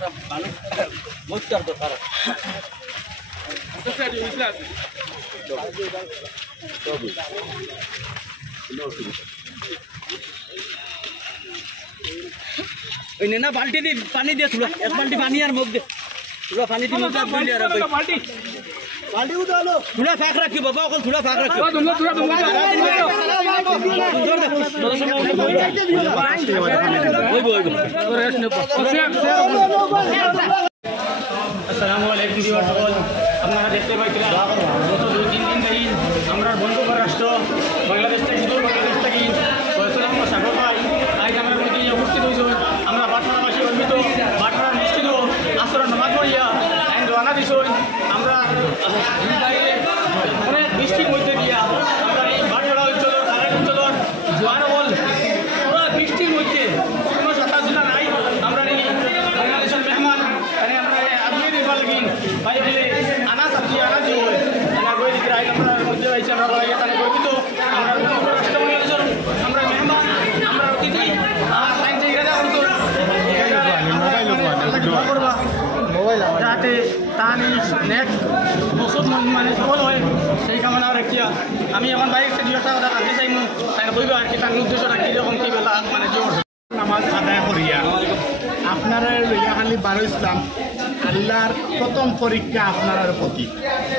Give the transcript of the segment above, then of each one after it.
একটা মানুষ মজকার দরকার ওই না বালতি দিয়ে পানি দিয়ে তুলো এক বালতি পানি আর মুখ দে তুলো পানি দিয়ে মুখ দিয়ে আর বালতি বালতি উঠালো তুলা ফাঁক রাখি বাবা ওখানে তুলা ফাঁক রাখি আসসালামু আলাইকুম দিবা সকল আপনারা দেখতে পাইছিলেন গত 2-3 দিন ধরে আমরা বন্ধু রাষ্ট্র বাংলাদেশ থেকে দূর বাংলাদেশ থেকে বয়সলাম স্বাগত পাই আজ আমরা মধ্যে উপস্থিত হয়েছি আমরা বাটনাবাসী অর্পিত বাটনার মসজিদ আসর নামাজ পড়িয়া আইন রওনা দিছি আমরা অনেক বৃষ্টির মধ্যে দিয়া আমরা এই বাটনা অঞ্চল কারেন্ট অঞ্চল জোয়ার বল পুরো বৃষ্টির মধ্যে কোনো সাথা নাই আমরা এই বাংলাদেশের মেহমান মানে আমরা আদমি দিবা লাগি ভাই বলে আনা সবজি আনা দিব আনা গই দিকে আই আমরা মধ্যে আইছি আমরা বলা এখানে গর্বিত আমরা রাষ্ট্র বাংলাদেশের আমরা মেহমান আমরা অতিথি আর আইন যে ইরাদা করছো মোবাইল যাতে তানি নেট ওষুধ মানে সফল হয় সেই কামনা রাখিয়া আমি এখন বাইক দুই একটা কথা কাটতে চাই তাই কইব আর কি তার উদ্দেশ্যটা কীরকম কী বেলা মানে জোর নামাজ আদায় করিয়া আপনারা লইয়া খালি বারো ইসলাম আল্লাহর প্রথম পরীক্ষা আপনার প্রতি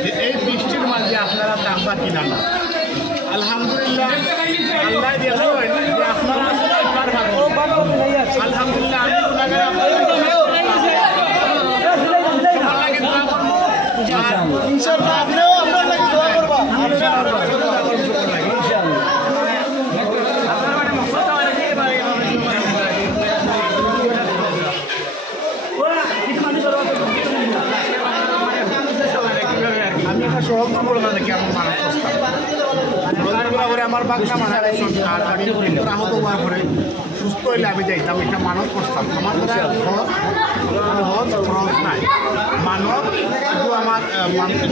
যে এই বৃষ্টির মাঝে আপনারা থাকবা কিনা না আলহামদুলিল্লাহ আল্লাহ দেখেন যে আপনারা আলহামদুলিল্লাহ আমি একটা সহযোগ করে দেখি আমার মানব প্রস্তাব করে আমার বাচ্চা মানার আর আমি আহত হওয়ার পরে সুস্থ হইলে আমি যাইতাম এটা মানব প্রস্তাব আমার হজ খরচ নাই মানব শুধু আমার মানুষের